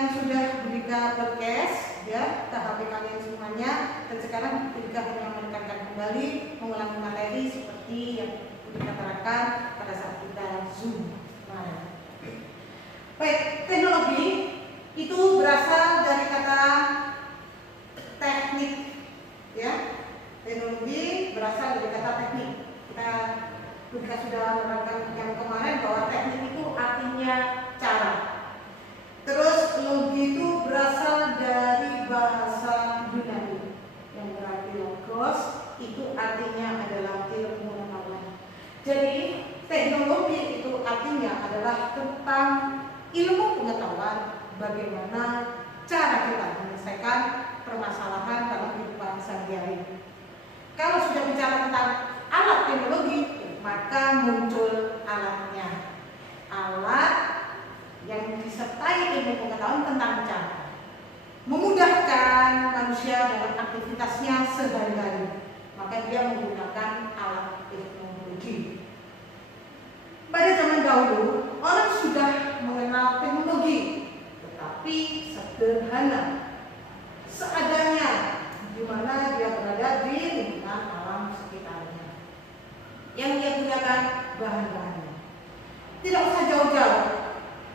yang sudah Budika podcast ya, ke HP kalian semuanya. Dan sekarang Budika hanya menekankan kembali mengulangi materi seperti yang Budika terangkan pada saat kita Zoom. Baik, teknologi itu berasal dari kata teknik ya. Teknologi berasal dari kata teknik. Kita sudah menerangkan yang kemarin bahwa teknik itu artinya cara. Terus logi itu berasal dari bahasa Yunani yang berarti logos, itu artinya adalah ilmu pengetahuan. Jadi teknologi itu artinya adalah tentang ilmu pengetahuan, bagaimana cara kita menyelesaikan permasalahan dalam kehidupan sehari-hari. Kalau sudah bicara tentang alat teknologi, maka muncul alatnya. Alat yang disertai ilmu pengetahuan tentang cara memudahkan manusia dalam aktivitasnya sehari-hari, maka dia menggunakan alat teknologi. Pada zaman dahulu orang sudah mengenal teknologi, tetapi sederhana, seadanya, di mana dia berada di lingkungan alam sekitarnya. Yang dia gunakan bahan-bahannya. Tidak usah jauh-jauh,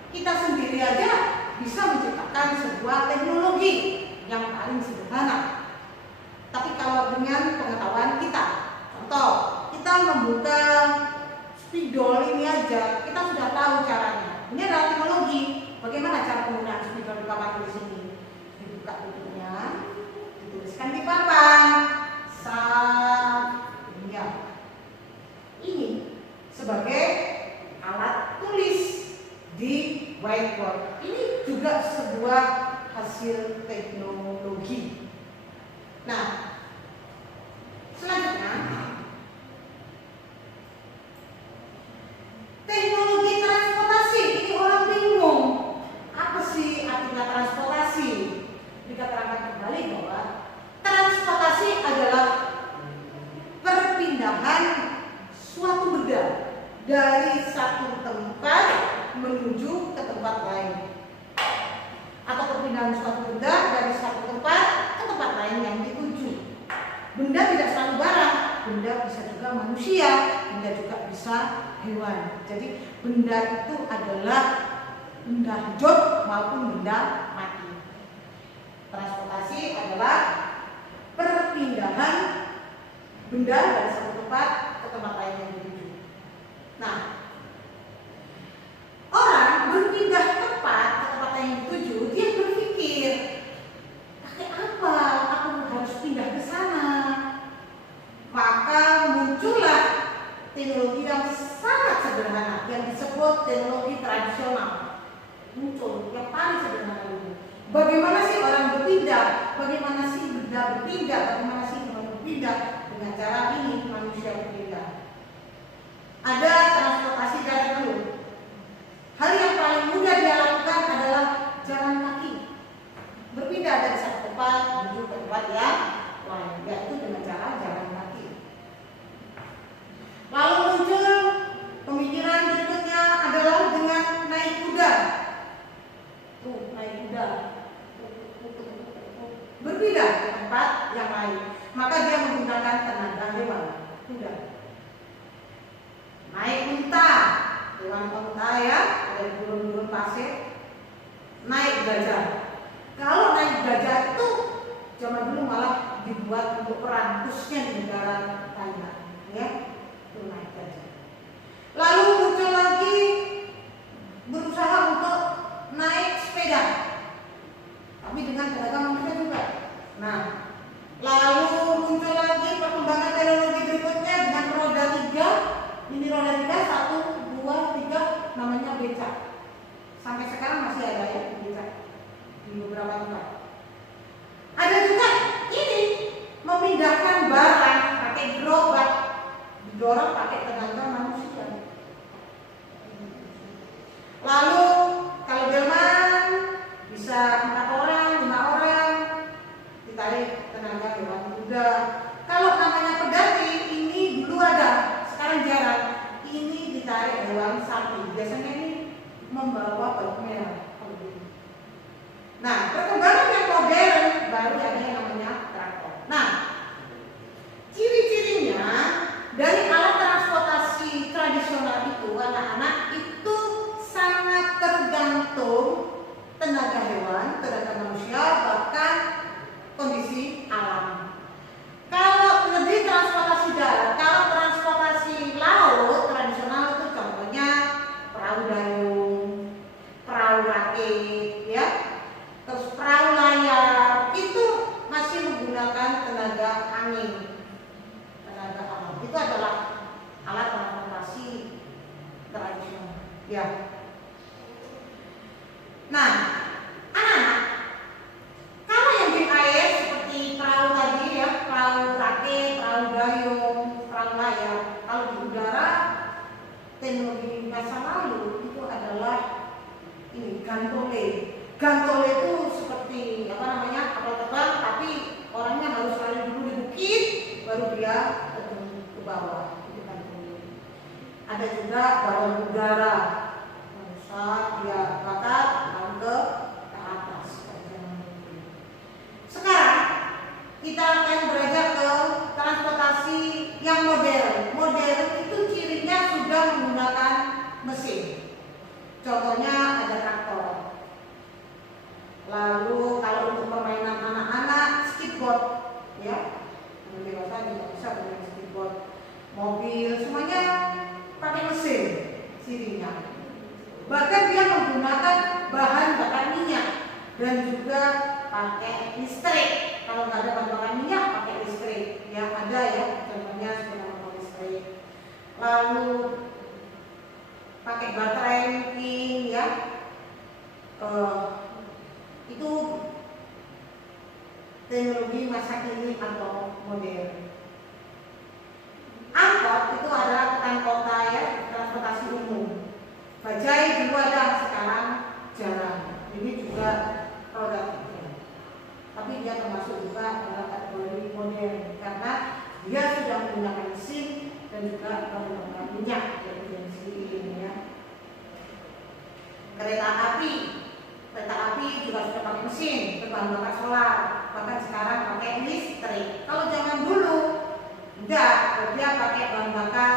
kita sendiri aja bisa menciptakan sebuah teknologi yang paling sederhana. Tapi kalau dengan pengetahuan kita, contoh, kita membuka spidol ini aja, kita sudah tahu caranya. Ini adalah teknologi. Bagaimana cara penggunaan spidol di papan tulis ini? Dibuka tutupnya, dituliskan di papan. Ya. Ini sebagai alat tulis di whiteboard. Ini juga sebuah hasil teknologi. Nah, selanjutnya teknologi transportasi. Ini orang bingung, apa sih artinya transportasi? Dikatakan kembali bahwa transportasi adalah perpindahan suatu benda dari satu tempat menuju ke tempat lain, atau perpindahan suatu benda dari satu tempat ke tempat lain yang dituju. Benda tidak selalu barang, benda bisa juga manusia, benda juga bisa hewan. Jadi benda itu adalah benda hidup maupun benda mati. Transportasi adalah perpindahan benda dari satu tempat ke tempat lain yang dituju. Nah, orang berpindah tempat ke tempat yang dituju, dia berpikir, pakai apa aku harus pindah ke sana? Maka muncullah teknologi yang sangat sederhana yang disebut teknologi tradisional. Muncul yang paling sederhana dulu. Bagaimana sih orang berpindah? Bagaimana sih benda berpindah? Bagaimana sih hewan berpindah? Dengan cara ini manusia berpindah. Ada transportasi darat dulu. Hal yang paling mudah dia lakukan adalah jalan kaki. Berpindah dari satu tempat menuju ke tempat yang lain, yaitu dengan cara jalan kaki. Lalu muncul pemikiran berikutnya adalah dengan naik kuda. Naik kuda. Berpindah ke tempat yang lain. Maka dia menggunakan tenaga hewan, kuda. Naik unta, hewan unta ya, ada gurun-gurun pasir. Naik gajah. Kalau naik gajah itu zaman dulu malah dibuat untuk perang, khususnya di negara Thailand, ya, itu naik gajah. Lalu muncul lagi berusaha untuk naik sepeda, tapi dengan tenaga manusia juga. Nah, lalu muncul lagi perkembangan teknologi berikutnya dengan roda 3. Ini roda 3, 1, 2, 3, namanya becak. Sampai sekarang masih ada ya becak di beberapa tempat. Ada juga ini memindahkan barang pakai gerobak, didorong pakai tenaga manusia. Lalu kalau delman bisa 4 orang, 5 orang, ditarik tenaga hewan kuda. Kalau namanya pedati ini dulu ada, sekarang jarang. Ini ditarik hewan sapi. Biasanya ini membawa batu merah. Gantole itu seperti apa namanya, kapal terbang, tapi orangnya harus lari dulu di bukit baru dia terjun ke bawah. Itu gantole. Ada juga balon udara, saat dia bakar lalu ke atas. Sekarang kita akan beranjak ke transportasi yang modern. Modern itu cirinya sudah menggunakan mesin. Contohnya ada traktor. Lalu kalau untuk permainan anak-anak, skateboard, ya, yang dewasa juga bisa bermain skateboard, mobil, semuanya pakai mesin cirinya. Bahkan dia menggunakan bahan bakar minyak dan juga pakai listrik. Kalau nggak ada bahan bakar minyak, pakai listrik. Ya ada ya, contohnya sepeda motor listrik. Lalu pakai baterai lithium, ya. Itu teknologi masa kini atau modern. Angkot itu adalah angkutan kota, ya, transportasi umum. Bajai dulu ada, sekarang jarang. Ini juga produk, tapi dia termasuk juga dalam kategori modern karena dia sudah menggunakan mesin dan juga menggunakan minyak, yaitu bensin, ya. Kereta api juga sudah pakai mesin, berbahan bakar solar, bahkan sekarang pakai listrik. Kalau zaman dulu enggak, dia pakai bahan bakar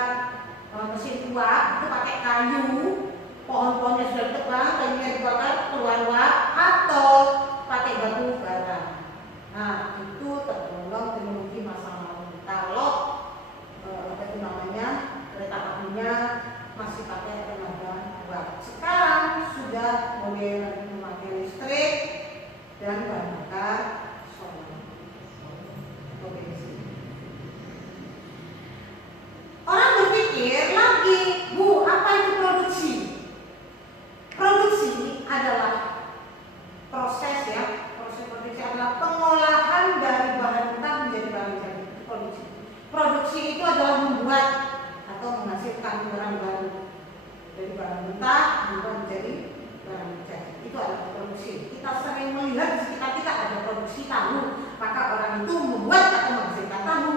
mesin uap, itu pakai kayu, pohon-pohonnya sudah ditebang, kayunya dibakar keluar uap, atau pakai batu bara. Nah, itu tergolong teknologi masa lalu. Kalau apa itu namanya, kereta apinya masih pakai tenaga uap. Sekarang sudah modern, memakai listrik dan bahan bakar solar atau bensin. Orang berpikir lagi, Bu, apa itu produksi? Produksi adalah proses, ya. Proses produksi adalah pengolahan dari bahan mentah menjadi bahan jadi. Produksi. Produksi itu adalah membuat atau menghasilkan barang baru dari bahan mentah berubah menjadi barang jadi. Itu adalah produksi. Kita sering melihat di sekitar kita ada produksi tahu, maka orang itu membuat atau menghasilkan tahu.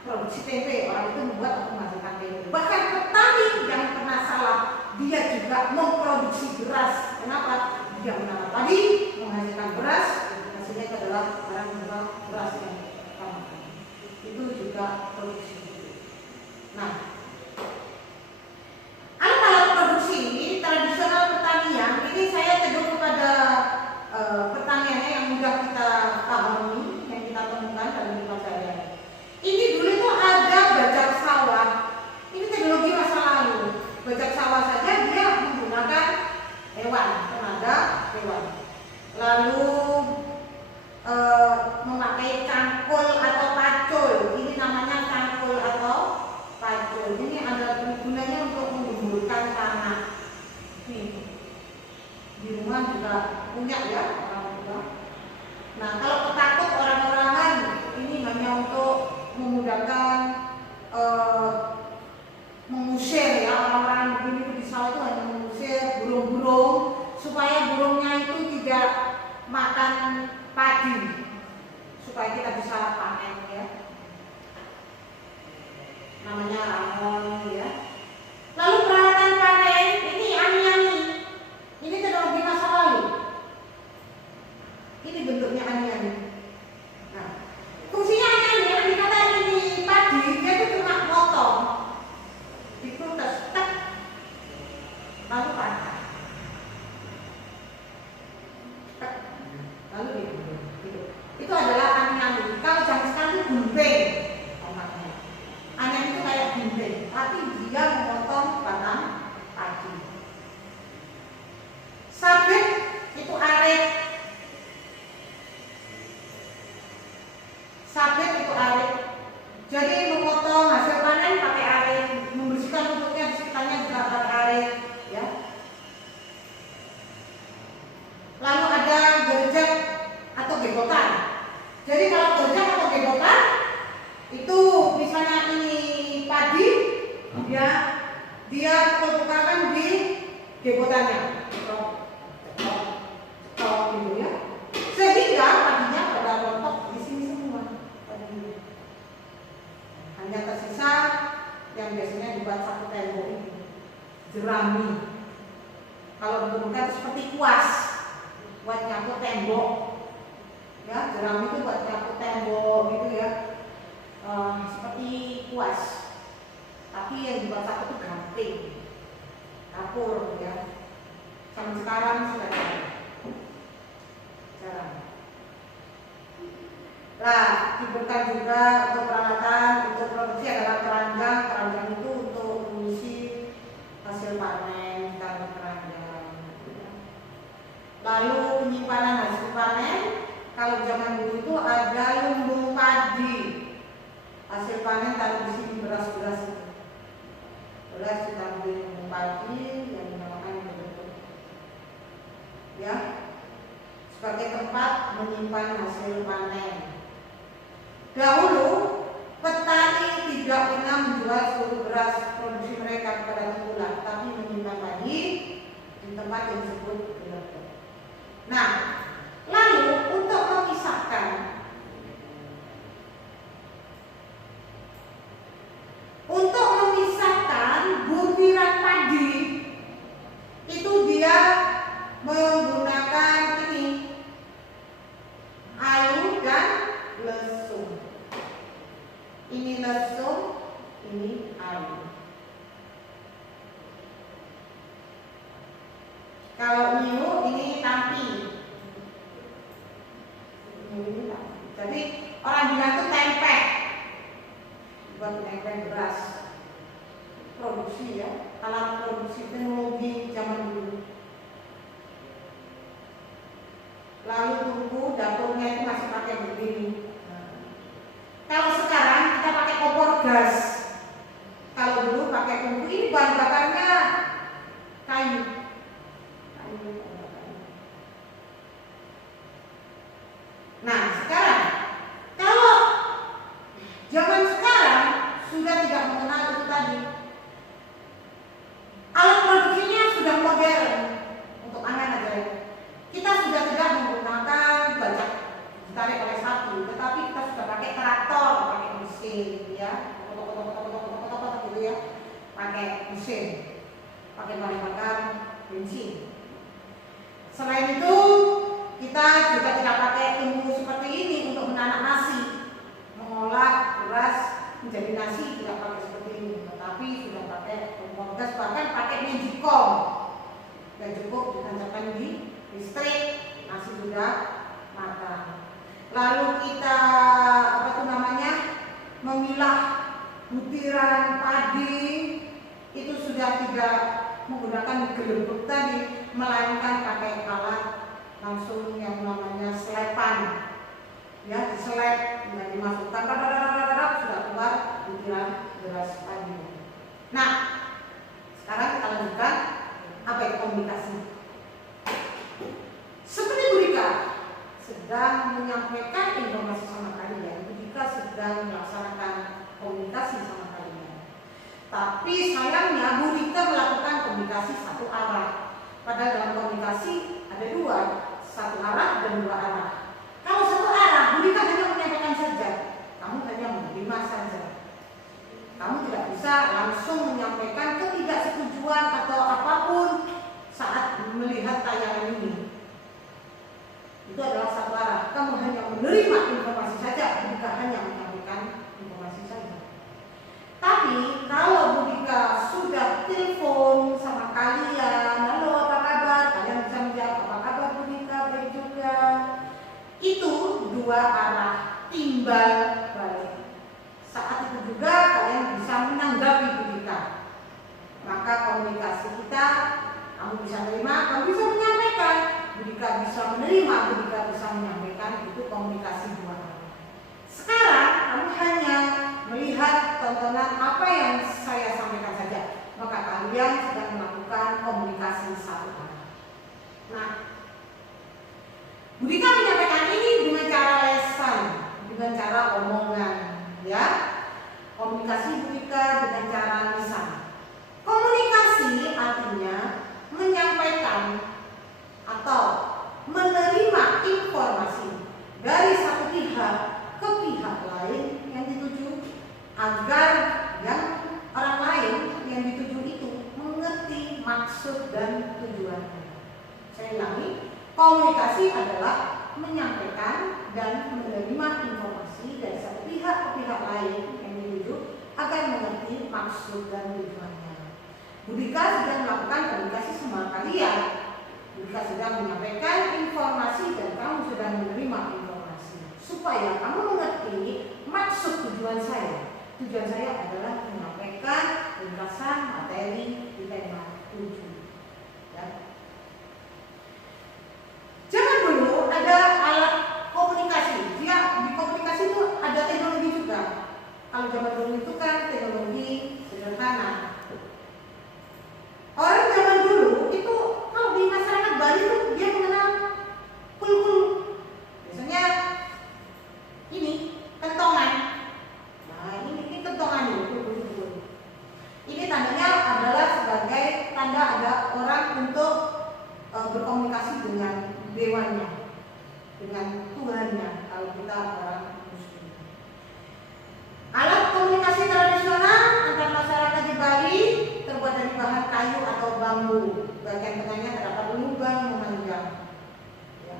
Produksi tempe, orang itu membuat atau menghasilkan tempe. Bahkan petani, jangan pernah salah, dia juga memproduksi beras. Kenapa? Dia menanam padi, menghasilkan beras, hasilnya itu adalah barang beras yang pertama. Itu juga produksi. Nah, alat-alat produksi ini tradisional pertanian, ini saya cenderung kepada pertaniannya yang mudah kita pahami, yang kita temukan dalam kehidupan sehari-hari. Ini dulu itu ada bajak sawah. Ini teknologi masa lalu. Bajak sawah saja dia menggunakan hewan, tenaga hewan. Lalu memakai cangkul atau pacul. Ini namanya cangkul atau pacul. Ini ada gunanya untuk menggemburkan tanah. Nih, di rumah juga punya, ya, orang tua. Nah, kalau ketakut orang-orangan, ini hanya untuk memudahkan mengusir, ya, orang-orang begini di sawah itu hanya mengusir burung-burung supaya burungnya itu tidak makan padi, supaya kita bisa panen, ya. Namanya ramon, ya. Lalu peralatan panen ini ani-ani. Ini teknologi masa lalu. Ini bentuknya ani-ani. Nah, fungsinya ani-ani, kata ini padi, dia itu cuma motong, dikulkas, tek, lalu patah, tek, lalu gitu. Itu adalah ani-ani. Kalau zaman sekarang itu gunting, omaknya. Ani-ani itu kayak gunting, tapi dia memotong batang nyapu tembok. Ya, jerami itu buat nyapu tembok gitu ya. Seperti kuas. Tapi yang dibuat satu itu gamping. Dapur ya. Sampai sekarang sudah jarang. Nah, diberikan juga untuk peralatan untuk produksi adalah keranjang. Keranjang itu untuk mengisi hasil panen dari keranjang. Lalu penyimpanan hasil panen, kalau zaman dulu itu ada lumbung padi. Hasil panen taruh di sini beras-beras itu. Beras ditaruh di lumbung padi yang dinamakan bentuk. Ya, sebagai tempat menyimpan hasil panen. Dahulu petani tidak pernah menjual seluruh beras produksi mereka kepada tengkulak, tapi menyimpan padi di tempat yang disebut bentuk. Nah, lalu untuk memisahkan butiran padi itu dia menggunakan ini alu dan lesung. Ini lesung, ini alu. Kalau nyiu ini tampi. Jadi orang bilang itu tempe buat tempe beras. Produksi ya, alat produksi teknologi zaman dulu. Lalu tunggu dapurnya itu masih pakai begini. Kalau sekarang kita pakai kompor gas. Kalau dulu pakai tungku, ini bahan bakarnya kayu. Nah sekarang, kalau zaman sekarang sudah tidak mengenal itu tadi. Alat produksinya sudah modern untuk anak aja. Kita sudah tidak menggunakan bajak ditarik oleh sapi, tetapi kita sudah pakai traktor, pakai mesin, ya, gitu ya, pakai mesin, pakai bahan bakar bensin. Selain itu, kita juga tidak pakai tungku seperti ini untuk menanak nasi, mengolah beras menjadi nasi tidak pakai seperti ini, tetapi sudah pakai kompor gas, bahkan pakai magicom yang cukup ditancapkan di listrik, nasi sudah matang. Lalu kita memilah butiran padi itu sudah tidak menggunakan gelembung tadi, melainkan pakai alat langsung yang namanya selepan. Ya, diselep, kemudian dimasukkan, sudah keluar butiran beras padi. Nah, sekarang kita lanjutkan apa itu komunikasi. Seperti Bu Rika sedang menyampaikan informasi sama kalian, Bu Rika sedang melaksanakan komunikasi sama kalian. Tapi sayangnya Bu Rika melakukan komunikasi satu arah. Padahal dalam komunikasi ada dua, satu arah dan dua arah. Kalau satu arah, Bu Rika hanya menyampaikan saja, kamu hanya menerima saja. Kamu tidak bisa langsung menyampaikan ketidaksetujuan atau apapun saat melihat tayangan ini. Itu adalah satu arah. Kamu hanya menerima informasi saja, Bu Rika hanya menyampaikan informasi saja. Tapi kalau Bu Rika sudah telepon sama kalian, halo apa kabar, kalian bisa menjawab apa kabar Bu Rika, baik juga. Itu dua arah, timbal balik. Saat itu juga kalian bisa menanggapi Bu Rika. Maka komunikasi kita, kamu bisa menerima, kamu bisa menyampaikan. Bu Rika bisa menerima, Bu Rika bisa menyampaikan, itu komunikasi dua arah. Sekarang kamu hanya melihat tontonan apa yang saya sampaikan saja, maka kalian sedang melakukan komunikasi satu arah. Nah, Bu Rika menyampaikan ini dengan cara lesan, dengan cara omongan, ya. Komunikasi Bu Rika dengan cara lisan. Komunikasi artinya menyampaikan atau menerima informasi dari satu pihak ke pihak lain yang dituju, agar yang orang lain yang dituju itu mengerti maksud dan tujuannya. Saya ulangi, Komunikasi adalah menyampaikan dan menerima informasi dari satu pihak ke pihak lain yang dituju agar mengerti maksud dan tujuannya. Budika sedang melakukan komunikasi sama kalian. Budika sedang menyampaikan informasi dan kamu sedang menerima informasi. Supaya kamu mengerti maksud tujuan saya. Tujuan saya adalah menyampaikan ringkasan materi di tema 7. Ya. Zaman dulu ada alat komunikasi. Dia di komunikasi itu ada teknologi juga. Kalau zaman dulu itu kan teknologi sederhana. Orang zaman dulu itu kalau di masyarakat Bali itu dia mengenal kul-kul. Biasanya ini kentongan. Nah ini kentongan ini kul-kul. Ini tandanya adalah sebagai tanda ada orang untuk berkomunikasi dengan dewannya, dengan Tuhannya. Kalau kita orang Muslim. Alat komunikasi tradisional antar masyarakat di Bali terbuat dari bahan kayu atau bambu. Bagian tengahnya terdapat lubang memanjang. Ya.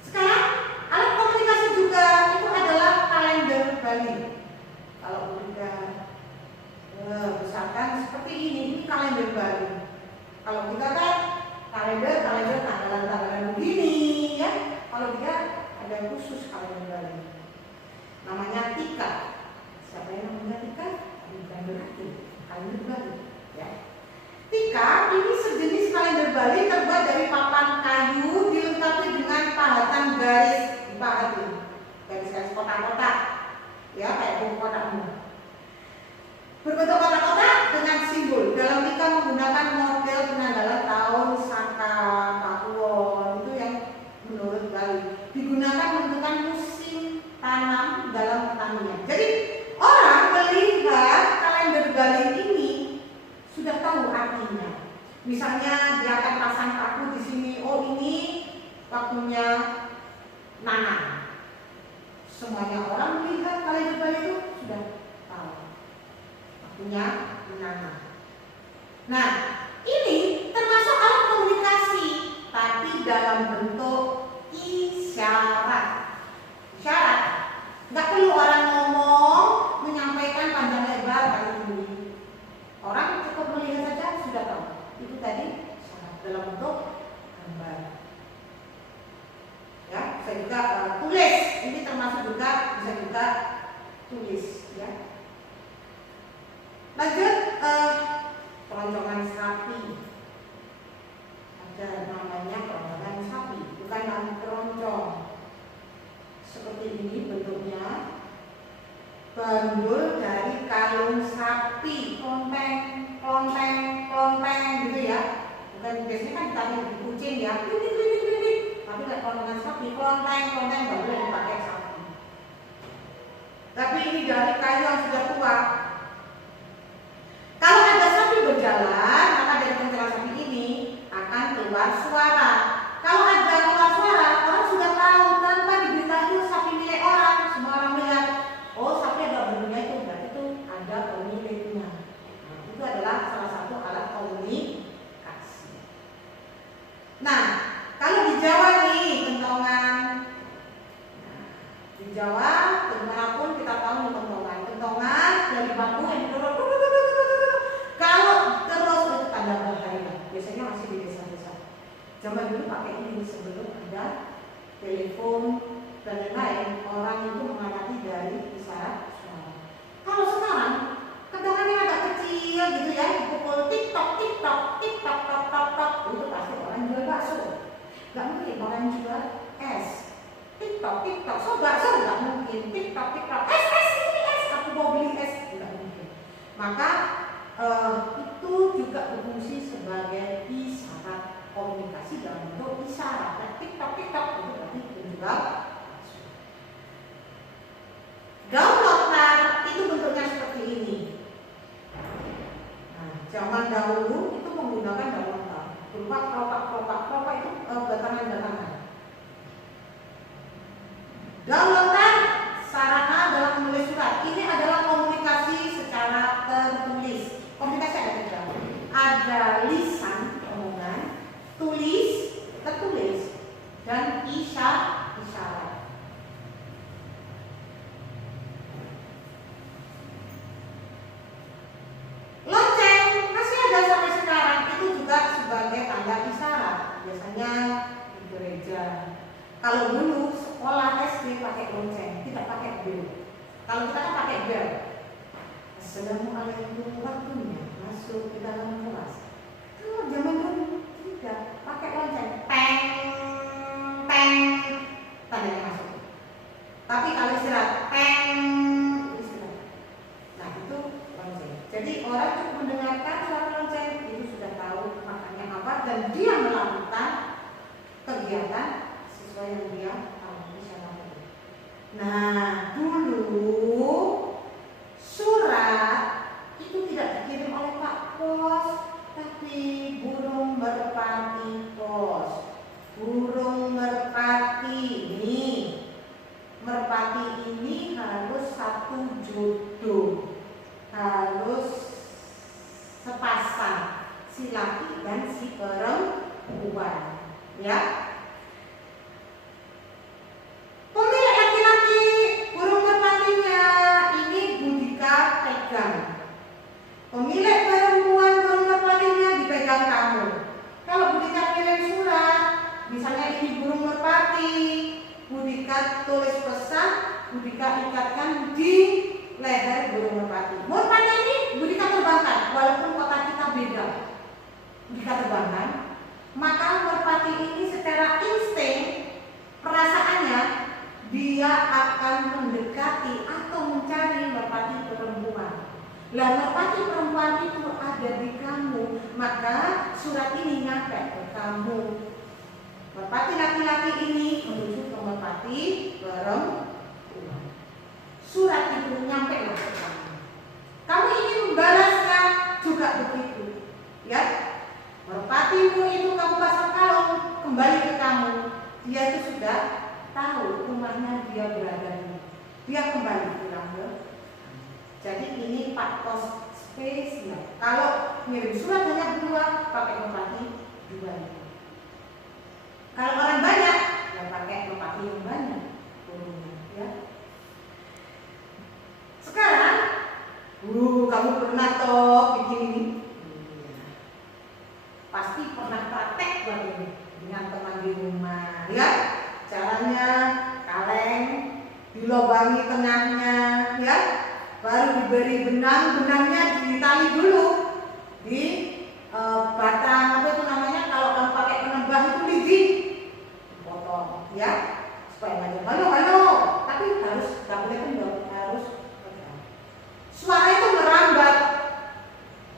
Sekarang alat komunikasi juga itu adalah kalender Bali. Kalau kita besarkan seperti ini kalender Bali. Kalau kita kan kalender tanggalan begini ya. Kalau dia ada khusus kalender Bali. Namanya Tika. Siapa yang namanya Tika? Bukan berarti kalender Bali. Ya. Tika ini sejenis kalender Bali terbuat dari papan kayu dilengkapi dengan pahatan garis dipahat ini. Garis-garis kotak-kotak. Ya, kayak buku kotak bunga. Berbentuk kotak-kotak dengan simbol. Dalam Tika menggunakan model penanggalan tahun Saka, Pakuwon, itu yang menurut Bali digunakan menentukan musim tanam dalam pertanian. Jadi orang melihat kalender Bali ini sudah tahu artinya. Misalnya dia akan pasang paku di sini. Oh ini waktunya nanam. Semuanya orang melihat kalender Bali itu sudah tahu waktunya menanam. Nah ini termasuk alat komunikasi, tapi dalam bentuk isyarat. Isyarat, nggak perlu orang ngomong menyampaikan panjang lebar kali ini. Orang cukup melihat saja sudah tahu. Itu tadi isyarat dalam bentuk gambar. Ya, saya juga tulis. Ini termasuk juga bisa juga tulis. Ya. Lanjut. Keroncongan sapi. Ada namanya keroncongan sapi, bukan nama keroncong. Seperti ini bentuknya. Bandul dari kalung sapi, klonteng gitu ya. Bukan biasanya kan ditarik di kucing ya. Tapi kayak keroncongan sapi, klonteng bandul yang dipakai sapi. Tapi ini dari kayu yang sudah tua. Kalau ada sapi berjalan, maka dari keroncongan sapi ini akan keluar suara. Kalau ada keluar suara, orang sudah tahu tanpa diberitahu sapi milik orang. Semua orang melihat, oh sapi ada berbunyi itu, berarti itu ada pemiliknya. Nah, itu adalah salah satu alat komunikasi. Nah, kalau di Jawa nih kentongan. Nah, di Jawa dimanapun kita tahu nih kentongan dari bambu yang didorong. Kalau terus itu tanda bahaya. Biasanya masih di desa-desa. Zaman dulu pakai ini sebelum ada telepon dan lain-lain. Orang itu mengamati dari isyarat suara. Kalau sekarang kentongannya agak kecil gitu ya, dipukul tiktok, itu pasti orang jual bakso. Gak mungkin orang jual es. Tiktok, so bakso gak mungkin. Tiktok, es, ini es, aku mau beli es, gak mungkin. Maka itu juga berfungsi sebagai isyarat komunikasi dalam bentuk isyarat. Nah, tiktok itu berarti menjual. Daun lontar itu bentuknya seperti ini. Nah, zaman dahulu itu menggunakan daun lontar berupa kelopak itu batangan-batangan. Daun lontar sarana dalam menulis surat. Ini adalah komunikasi secara tertulis. isyarat. Lonceng masih ada sampai sekarang, itu juga sebagai tanda isyarat. Biasanya di gereja. Kalau dulu sekolah SD pakai lonceng, tidak pakai bel. Kalau kita kan pakai bel. Assalamualaikum waktunya masuk ke dalam kelas. Kalau zaman dulu tidak pakai lonceng, peng peng tandanya masuk. Tapi kalau istirahat peng istirahat. Nah itu lonceng. Jadi orang cukup mendengarkan suara lonceng itu sudah tahu maknanya apa dan dia melakukan kegiatan sesuai yang dia bisa lakukan. Nah dulu surat itu tidak dikirim oleh Pak Pos, tapi burung merpati pos. Burung merpati ini, merpati ini harus satu jodoh, harus sepasang, si laki dan si perempuan, ya. Pemilik laki-laki burung merpatinya ini Budika pegang. Pemilik perempuan burung merpatinya dipegang kamu. Kalau Budika kirim surat, misalnya ini burung merpati, Budika tulis pesan, Budika ikatkan di leher burung merpati. Merpati ini Budika terbangkan, walaupun kota kita beda. Budika terbangkan, maka merpati ini secara insting perasaannya dia akan mendekati atau mencari merpati perempuan. Lah merpati perempuan itu ada di kamu, maka surat ini nyampe ke kamu. Merpati laki-laki ini menuju ke merpati perempuan. Surat itu nyampe ke kamu. Kamu ingin membalasnya juga begitu, ya. Merpatimu itu kamu pasang kalung kembali ke kamu. Dia itu sudah tahu rumahnya dia berada di. Dia kembali pulang ke. Jadi ini Pak Pos spesial. Kalau ngirim surat hanya berdua, pakai merpati dua. Kalau orang banyak, ya pakai merpati yang banyak. Ya. Sekarang, kamu pernah toh bikin ini? Pasti pernah praktek buat ini dengan teman di rumah, ya. Caranya kaleng, dilobangi tengahnya, ya. Baru diberi benang, benangnya ditali dulu di batang apa itu namanya, kalau kamu pakai penembah itu lidi, potong, ya, supaya nggak halo, tapi harus nggak boleh kendor, harus suara itu merambat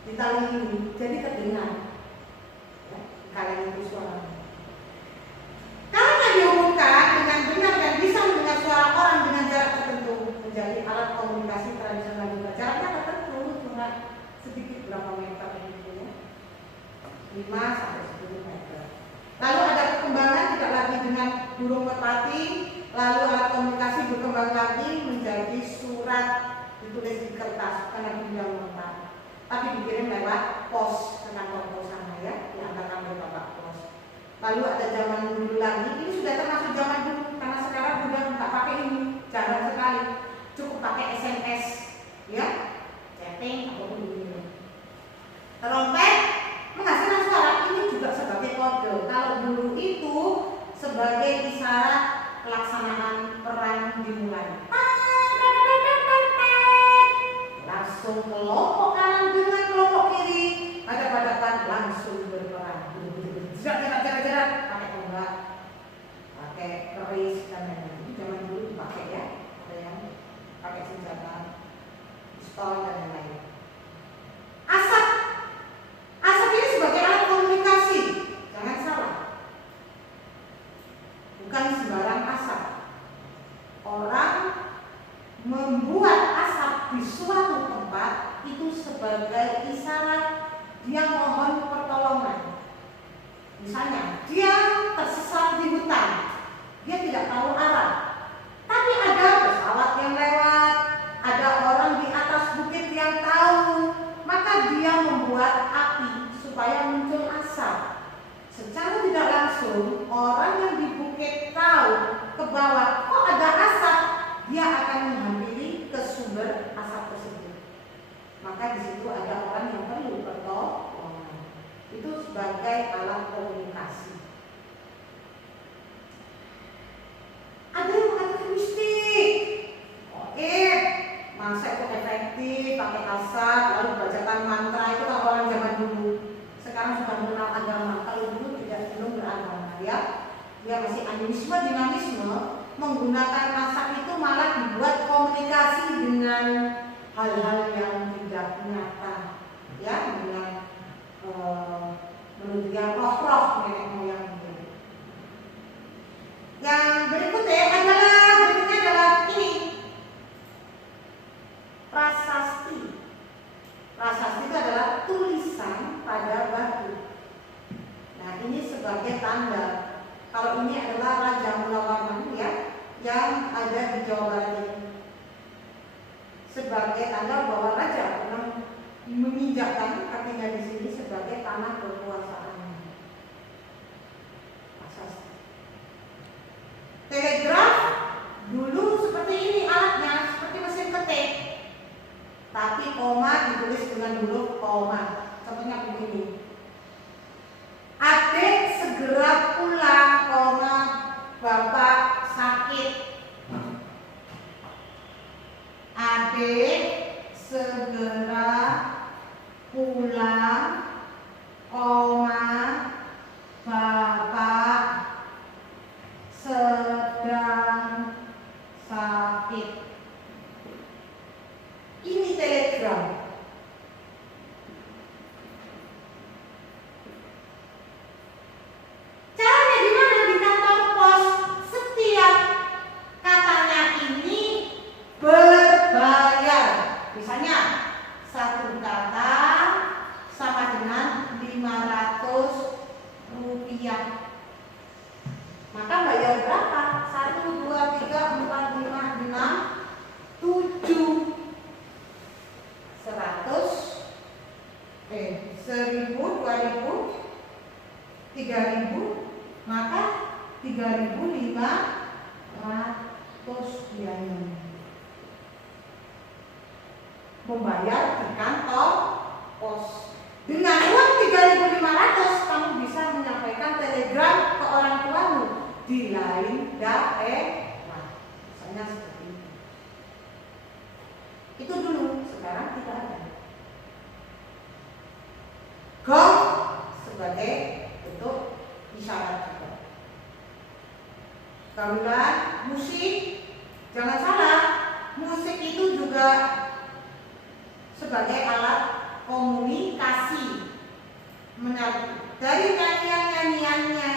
di tali ini, jadi terdengar, ya, kalian itu suara. Karena dihubungkan dengan benar dan bisa mendengar suara orang dengan jarak tertentu, menjadi alat komunikasi tradisional juga. Jaraknya tertentu, cuma sedikit berapa meter gitu ya, 5 sampai 10 meter. Lalu ada perkembangan tidak lagi dengan burung merpati, lalu alat komunikasi berkembang lagi menjadi surat ditulis di kertas karena tidak mengenal, tapi dikirim lewat pos ke kantor pos sana, ya, diantarkan oleh Bapak Pos. Lalu ada zaman dulu lagi, ini sudah termasuk zaman dulu karena sekarang sudah nggak pakai ini, jarang sekali, cukup pakai SMS, ya, chatting ataupun begini. Terompet menghasilkan suara ini juga sebagai kode. Kalau dulu itu sebagai isyarat pelaksanaan perang dimulai. Langsung kelompok kanan dengan kelompok kiri hadap-hadapan langsung berperang. Jerat pakai tombak, pakai keris dan lain-lain. Itu zaman dulu dipakai, ya. Ada yang pakai senjata, pistol dan lain-lain. Asap ini sebagai alat komunikasi, jangan salah. Bukan sembarang asap. Orang membuat asap di suatu tempat itu sebagai isyarat dia mohon pertolongan. Misalnya, dia tersesat di hutan, dia tidak tahu arah, tapi ada pesawat yang lewat, ada orang di atas bukit yang tahu, maka dia membuat api supaya muncul asap. Secara tidak langsung, orang yang di bukit tahu bawah, kok ada asap, dia akan menghampiri ke sumber asap tersebut. Maka di situ ada orang yang perlu pertolongan. Itu sebagai alat komunikasi. Ada yang mengatakan mistik. Oke, masa itu efektif pakai asap lalu bacakan mantra, itu kalau orang zaman dulu. Sekarang sudah mengenal agama. Kalau dulu belum beragama, ya. Dia masih animisme, dinamisme, menggunakan asap itu malah dibuat komunikasi dengan hal-hal yang tidak nyata, ya, dengan menunjukkan roh-roh nenek moyang. Yang berikutnya adalah ini, prasasti. Prasasti itu adalah tulisan pada batu. Nah, ini sebagai tanda. Kalau ini adalah Raja Mulawarman, ya, yang ada di Jawa Barat ini, sebagai tanda bahwa raja pernah menginjakkan kakinya di sini sebagai tanah kekuasaan. Prasasti. Telegraf dulu seperti ini alatnya, seperti mesin ketik, tapi koma ditulis dengan huruf koma. Contohnya begini: Adik segera pulang, koma, bapak sakit. Adik segera pulang, koma, bapak sedang sakit. Ini telegram. Caranya gimana? Di kantor pos setiap katanya ini berbayar. Misalnya satu kata sama dengan 500 rupiah. Maka bayar berapa? 1, 2, 3, 4, 5, 6, 7. 1000, 2000, 3000, maka 3.500 biaya. Membayar di kantor pos. Dengan uang 3.500 kamu bisa menyampaikan telegram ke orang tuamu di lain daerah. Misalnya seperti itu. Itu dulu, sekarang tidak ada. Gong sebagai bentuk isyarat juga. Gamelan, musik, jangan salah, musik itu juga sebagai alat komunikasi. Dari nyanyian-nyanyiannya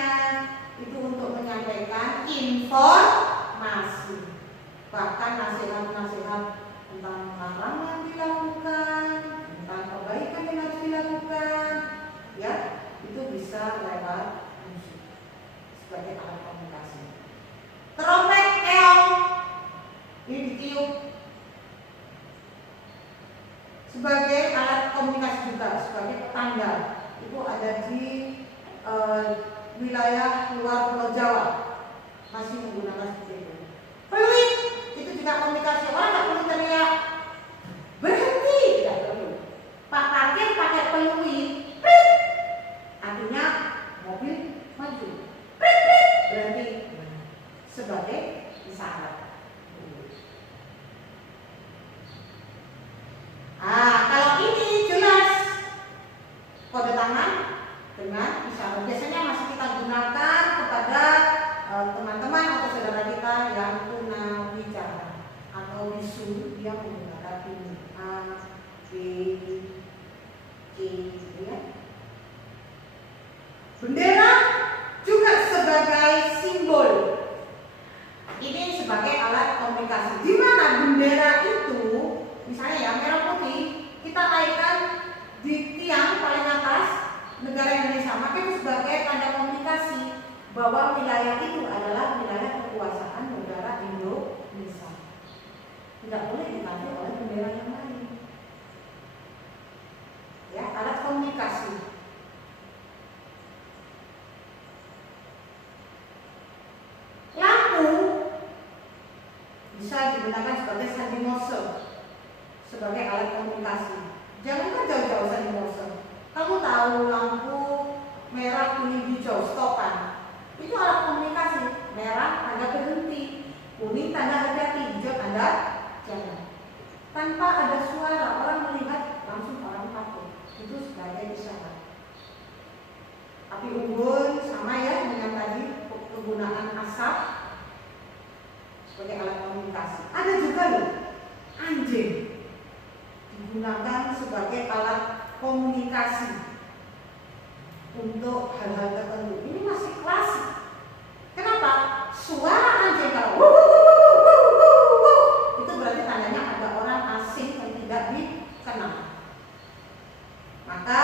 itu untuk menyampaikan informasi, bahkan nasihat-nasihat tentang larangan dilakukan, tentang kebaikan yang harus dilakukan, ya, itu bisa lewat musik sebagai alat komunikasi. Trompet, keong, ini ditiup sebagai alat komunikasi juga, sebagai petanda. Itu ada di wilayah luar Pulau Jawa, masih menggunakan seperti itu. Peluit itu juga komunikasi. Orang nggak perlu teriak berhenti, tidak perlu. Pak parkir pakai peluit, prit, artinya mobil maju, prit, prit, berhenti, sebagai isyarat. Kalau ini jelas kode tangan dengan isyarat. Biasanya masih kita gunakan kepada teman-teman atau saudara kita yang tunawicara atau bisu, dia menggunakan ini A, B, C, ya. Bendera juga sebagai simbol. Ini sebagai alat komunikasi. Di mana bendera itu, misalnya ya merah putih, kita naikkan di tiang paling atas negara Indonesia, maka itu sebagai tanda komunikasi bahwa wilayah itu adalah wilayah kekuasaan negara Indonesia. Tidak boleh diganti oleh bendera yang lain. Ya, alat komunikasi. Lampu bisa digunakan sebagai sandi Morse, sebagai alat komunikasi. Jangan jauh-jauh sandi Morse. Kamu tahu lampu merah, kuning, hijau, stopan. Itu alat komunikasi. Merah tanda berhenti, kuning tanda hati-hati, hijau tanda jalan. Tanpa ada suara, orang melihat langsung orang patuh. Itu sebagai isyarat. Api unggun sama ya dengan tadi, penggunaan asap sebagai alat komunikasi. Ada juga loh, anjing digunakan sebagai alat komunikasi untuk hal-hal tertentu. Ini masih klasik. Kenapa? Suara anjing kalau itu berarti tandanya ada orang asing yang tidak dikenal. Maka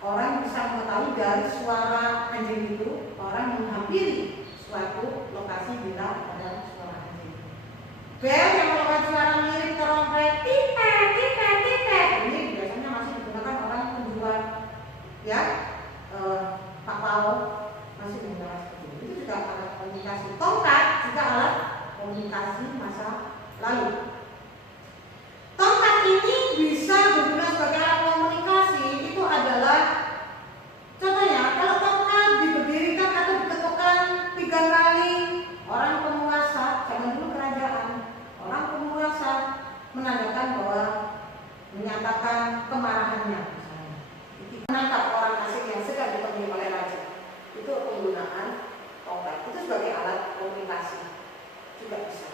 orang bisa mengetahui dari suara anjing itu orang menghampiri suatu lokasi bila ada suara anjing. Bel yang melakukan suara mirip trompet, titet, titet, titet. Ini biasanya masih digunakan orang penjual, ya, pakpao masih menggunakan seperti itu. Itu juga alat komunikasi. Tongkat juga alat komunikasi masa lalu. Tongkat ini bisa berguna sebagai alat komunikasi. Itu adalah contohnya, kalau tongkat diberdirikan atau diketukkan 3 kali, orang penguasa, zaman dulu kerajaan, orang penguasa menandakan bahwa menyatakan kemarahannya, misalnya menangkap orang asing yang sedang ditemui oleh raja. Itu penggunaan tongkat. Itu sebagai alat komunikasi juga bisa.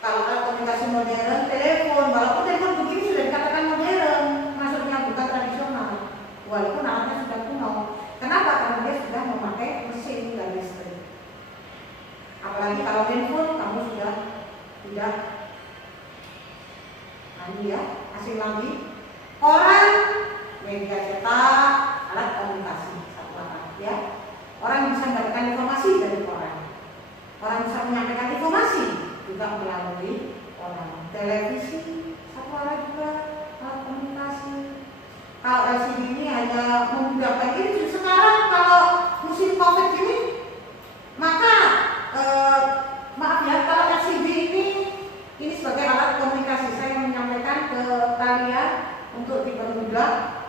Kalau alat komunikasi modern, telepon, walaupun telepon begini sudah dikatakan modern, maksudnya bukan tradisional, walaupun alatnya sudah kuno. Kenapa? Karena dia sudah memakai mesin dan listrik. Apalagi kalau handphone, kamu sudah tidak asing lagi. Orang media cetak, alat komunikasi satu alat, ya. Orang bisa mendapatkan informasi dari orang. Orang bisa menyampaikan informasi juga melalui orang. Televisi satu alat juga alat komunikasi. Kalau LCD ini hanya memudahkan ini. Sekarang kalau musim COVID ini, maka maaf ya, kalau LCD ini sebagai alat komunikasi. Saya menyampaikan ke kalian untuk dipermudah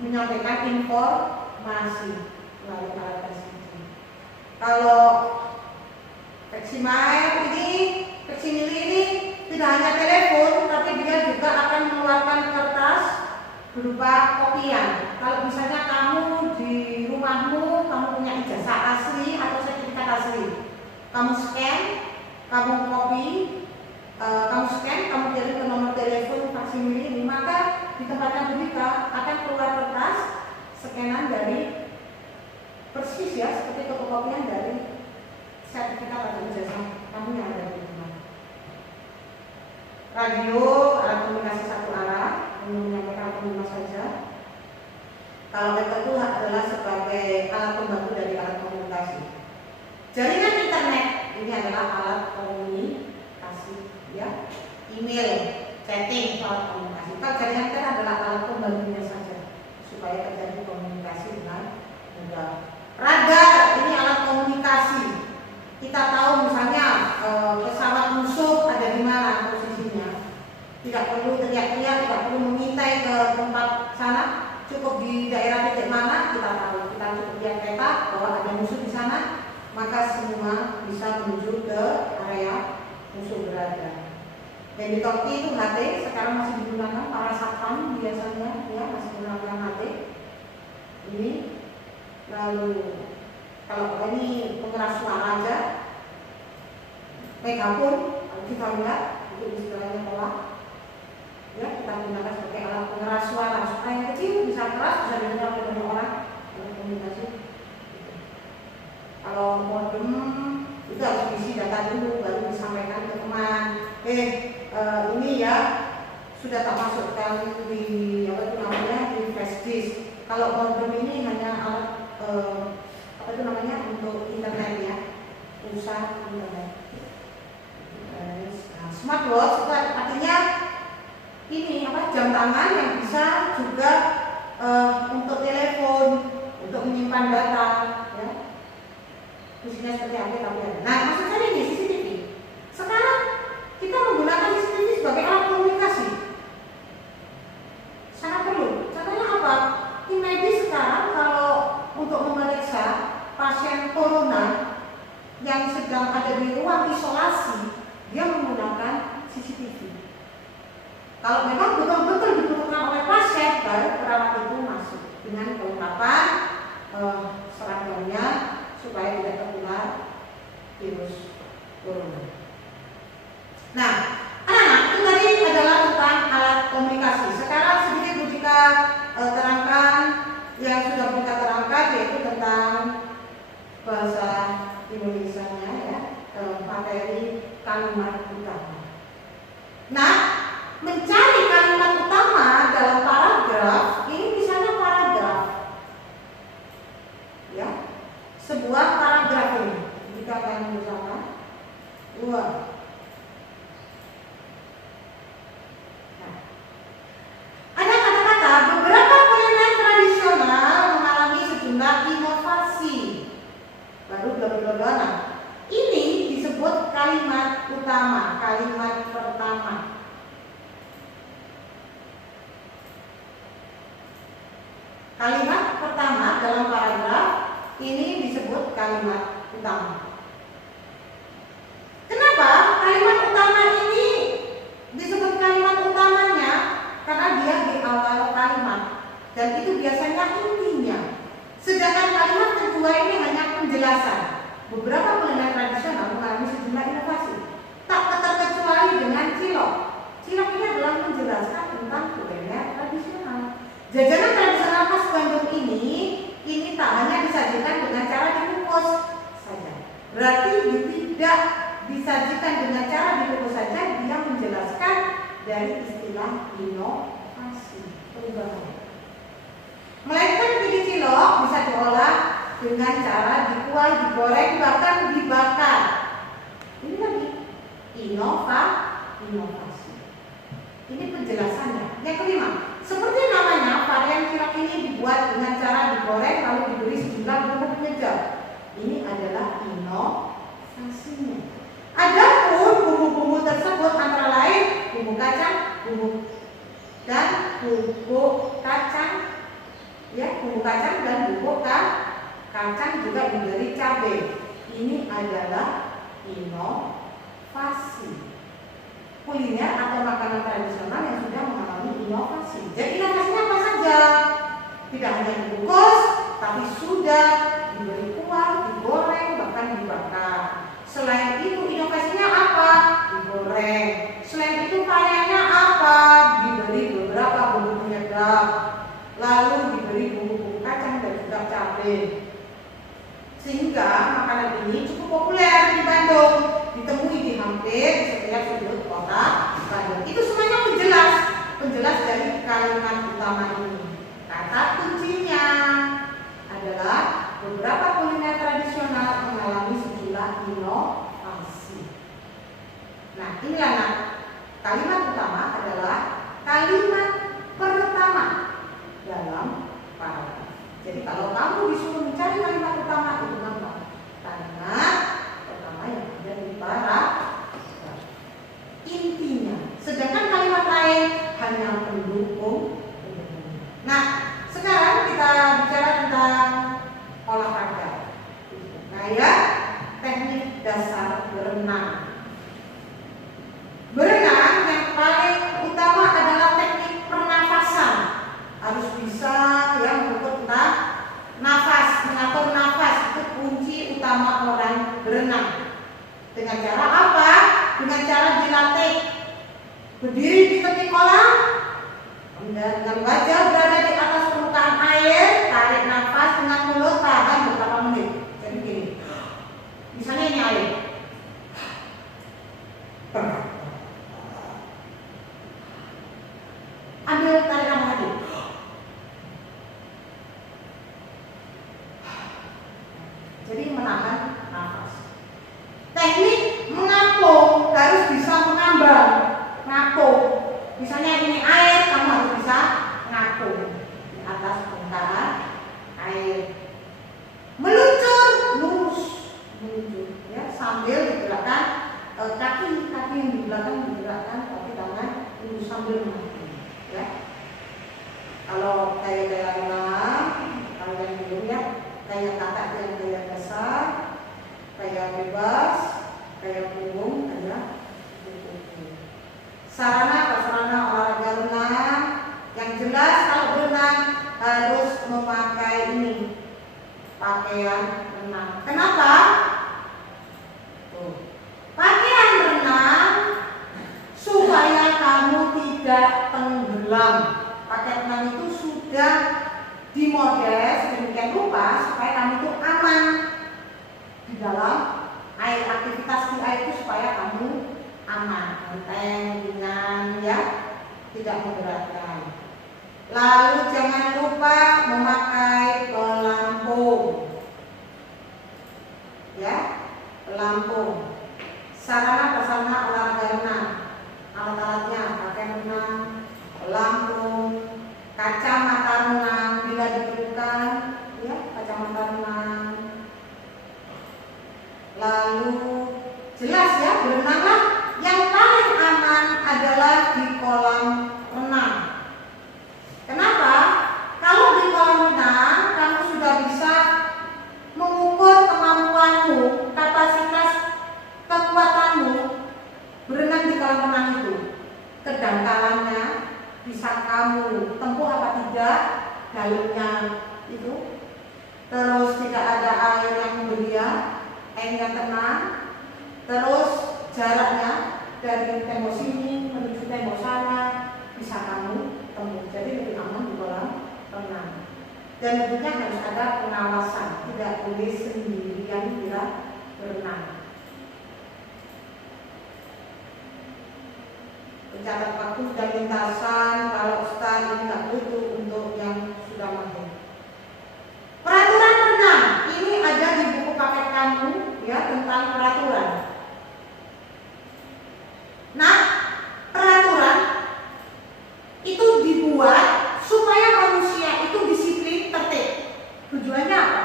menyampaikan informasi melalui alat LCD. Kalau Veximail ini, Veximili ini tidak hanya telepon, tapi dia juga akan mengeluarkan kertas berupa kopian. Kalau misalnya kamu di rumahmu, kamu punya ijazah asli atau sertifikat asli, kamu scan, kamu copy, kamu kirim ke nomor telepon Veximili ini, maka di tempatnya berita akan keluar kertas scanan dari persis ya seperti fotokopian dari sertifikat atau ijazah kamu yang ada di rumah. Radio, alat komunikasi satu arah, menyampaikan apa saja. Kalau itu adalah sebagai alat pembantu dari alat komunikasi. Jaringan internet ini adalah alat komunikasi, ya. Email, chatting, alat komunikasi. Kalau jaringan internet adalah alat pembantunya saja supaya terjadi komunikasi dengan mudah. Radar ini alat komunikasi. Kita tahu misalnya pesawat musuh ada di mana posisinya. Tidak perlu teriak-teriak, tidak perlu mengintai ke tempat sana. Cukup di daerah titik mana kita tahu. Kita cukup lihat peta bahwa ada musuh di sana, maka semua bisa menuju ke area musuh berada. Dan di Turki itu HT sekarang masih digunakan para satpam biasanya, ya masih menggunakan HT. Ini lalu kalau ini pengeras suara aja, megafon, kalau kita lihat itu istilahnya kolak, ya kita gunakan sebagai alat pengeras suara supaya yang kecil bisa keras, bisa didengar oleh banyak orang dalam komunikasi. Kalau modem itu harus diisi data dulu baru disampaikan ke teman. Ini ya sudah tak masukkan di apa itu namanya di flash disk. Kalau modem ini hanya alat apa itu namanya untuk internet ya, pulsa internet. Nah, smartwatch itu artinya ini apa jam tangan yang bisa juga untuk telepon, untuk menyimpan data, ya. Fungsinya seperti apa tapi ada. Nah maksud saya ini CCTV. Sekarang Kalau memang betul-betul dibutuhkan oleh pasien, baru perawat itu masuk dengan kelengkapan seragamnya supaya tidak tertular virus corona. Nah, anak-anak, itu tadi adalah tentang alat komunikasi. Sekarang sedikit Bu Dika terangkan yang sudah Bu Dika terangkan, yaitu tentang bahasa Indonesianya ya, materi kalimat utama. Nah, mencari kalimat utama dalam paragraf, ini misalnya paragraf ya, sebuah paragraf ini kita akan bersama dua. Nah, ada kata-kata beberapa kuliner tradisional mengalami sejumlah inovasi. Baru bla-bla-bla. Ini disebut kalimat utama, kalimat pertama. Kalimat pertama dalam paragraf ini disebut kalimat utama. Kenapa kalimat utama ini disebut kalimat utamanya? Karena dia di awal kalimat dan itu biasanya intinya. Sedangkan kalimat kedua ini hanya penjelasan. Beberapa kuliner tradisional mengalami sejumlah inovasi, tak terkecuali dengan cilok. Cilok ini adalah menjelaskan tentang kuliner tradisional. Jajanan tradisional khas Bandung ini tak hanya disajikan dengan cara dibungkus saja. Berarti tidak disajikan dengan cara dibungkus saja, dia menjelaskan dari istilah inovasi, perubahan. Melainkan biji cilok bisa diolah dengan cara dikuah, digoreng, bahkan dibakar. Ini lagi inovasi. Ini penjelasannya. Yang kelima, seperti namanya, varian cilok ini dibuat dengan cara digoreng lalu diberi sejumlah bumbu penyedap. Ini adalah inovasinya. Adapun bumbu-bumbu tersebut antara lain bumbu kacang, bumbu kacang dan bumbu kacang juga diberi cabai. Ini adalah inovasi. Kuliner atau makanan tradisional yang sudah mengalami inovasi. Jadi inovasinya apa saja? Tidak hanya dibungkus, tapi sudah diberi kuah, digoreng, bahkan dibakar. Selain itu inovasinya apa? Digoreng. Selain itu variannya apa? Diberi beberapa bumbu penyedap, lalu diberi bumbu kacang dan juga cabai. Sehingga makanan ini cukup populer di Bandung, ditemui di hampir setiap sudut kota Bandung. Itu semuanya penjelas dari kalimat utama ini. Kata kuncinya adalah beberapa kuliner tradisional mengalami sejumlah inovasi. Nah, inilah kalimat utama adalah kalimat pertama dalam paragraf. Jadi kalau kamu disuruh mencari kalimat utama itu gampang. Kalimat pertama yang ada di paragraf, intinya. Sedangkan kalimat lain hanya pendukung. Nah, sekarang kita bicara tentang olahraga. Nah ya, teknik dasar berenang. Berenang yang paling utama adalah teknik pernafasan. Harus bisa ya mengukur tentang nafas, mengatur nafas. Itu kunci utama orang berenang. Dengan cara apa? Dengan cara dilatih. Berdiri di tepi kolam, dengan wajah berada di atas permukaan air, tarik nafas dengan mulut, tahan beberapa menit. Jadi gini, misalnya ini air, ambil tarik nafas lagi. Jadi menahan nafas. Teknik mengapung harus bisa mengambang, ngapung. Misalnya ini air, kamu harus bisa ngapung di atas permukaan air. Meluncur, lurus, meluncur, ya sambil digerakkan kaki yang di belakang digerakkan, kaki tangan lurus sambil mengapung, ya. Kalau kayak renang, kalian belum ya, kayak kakak yang kayak dasar, kayak bebas, kayak punggung, kayak sarana olahraga pakaian renang. Kenapa? Tuh. Pakaian renang supaya kamu tidak tenggelam. Pakaian renang itu sudah dimodel sedemikian rupa supaya kamu itu aman di dalam air. Aktivitas di air itu supaya kamu aman, enteng, ringan, ya, tidak memberatkan. Lalu jangan lupa memakai pelampung, ya, pelampung. Sarana prasarana olahraga renang, alat-alatnya pakaian renang, pelampung, kacamata renang bila diperlukan, ya, kacamata renang. Lalu jelas ya, berenanglah. Yang paling aman adalah di kolam renang. Kenapa? Kalau di kolam renang kamu sudah bisa mengukur kemampuanmu, kapasitas kekuatanmu berenang di kolam renang itu. Kedangkalannya bisa kamu tempuh apa tidak, dalamnya itu. Terus tidak ada air yang memberiak, airnya tenang. Terus jaraknya dari tembok sini menuju tembok sana bisa kamu tempuh. Jadi lebih aman di kolam renang. Dan tentunya harus ada pengawasan, tidak boleh sendirian bila berenang. Pencatat waktu dan lintasan, kalau start ini nggak butuh untuk yang sudah mahir. Peraturan renang ini ada di buku paket kamu, ya, tentang peraturan. Nah, peraturan itu dibuat supaya manusia itu disiplin, tertib. Tujuannya apa?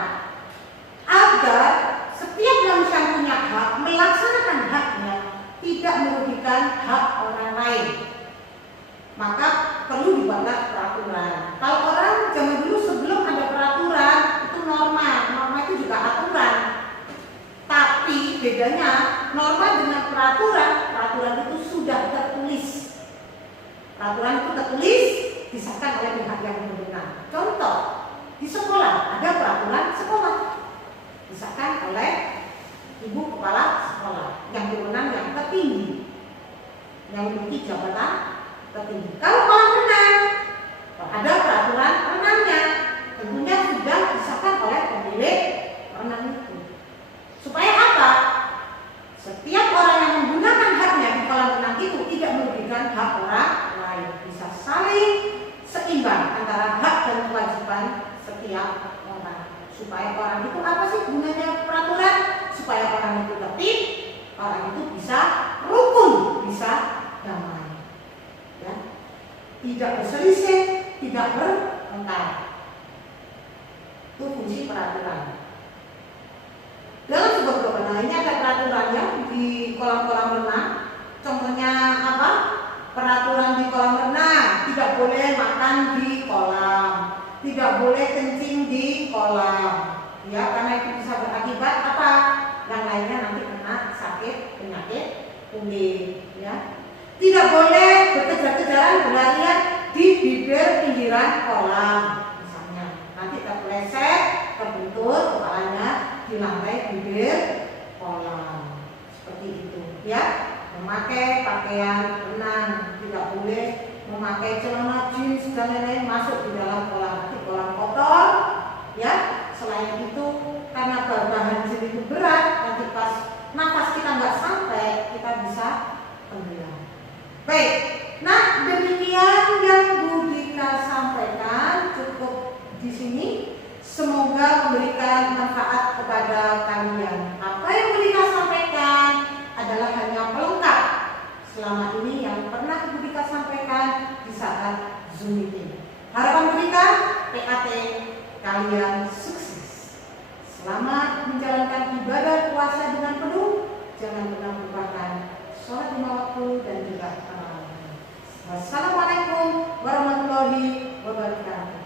Agar setiap manusia yang punya hak melaksanakan haknya, tidak merugikan hak orang lain. Maka perlu dibuatlah peraturan. Kalau orang zaman dulu sebelum ada peraturan itu norma itu juga aturan. Tapi bedanya norma dengan peraturan itu sudah tertulis. Peraturan itu tertulis, disahkan oleh pihak yang berwenang. Contoh, di sekolah ada peraturan sekolah, disahkan oleh ibu kepala sekolah yang berwenang, yang tertinggi, yang memiliki jabatan tertinggi. Kalau kolam renang ada peraturan renangnya, tentunya sudah disahkan oleh pemilik renang itu. Supaya apa? Setiap orang yang menggunakan haknya di kolam renang itu tidak merugikan hak orang lain, bisa saling seimbang antara hak dan kewajiban setiap orang. Supaya orang itu apa sih gunanya peraturan? Supaya orang itu tertib, orang itu bisa rukun, bisa damai, ya, tidak berselisih, tidak bertengkar. Itu fungsi peraturan. Dalam sebuah kelompok, ini ada peraturannya di kolam-kolam renang. Contohnya apa? Peraturan di kolam renang, tidak boleh makan di kolam, tidak boleh kencing di kolam, ya, karena itu bisa berakibat apa? Yang lainnya nanti kena sakit penyakit kulit, ya. Tidak boleh berkejar-kejaran berlarian di bibir pinggiran kolam, misalnya nanti terpeleset, terbentur kepalanya di lantai bibir kolam, seperti itu, ya. Memakai pakaian renang, tidak boleh memakai celana jeans dan lain-lain masuk di dalam kolam, nanti kolam kotor, ya. Selain itu, karena bahan jenis itu berat, nanti pas nafas kita nggak sampai, kita bisa tenggelam. Baik, nah demikian yang Bu Dika sampaikan, cukup di sini. Semoga memberikan manfaat kepada kalian. Apa yang Bu Dika sampaikan adalah hanya pelengkap selama ini yang pernah Bu Dika sampaikan di saat Zoom meeting. Harapan Bu Dika, PAT kalian sukses. Selamat menjalankan ibadah puasa dengan penuh. Jangan pernah melupakan sholat 5 waktu dan juga tarawih. Wassalamualaikum warahmatullahi wabarakatuh.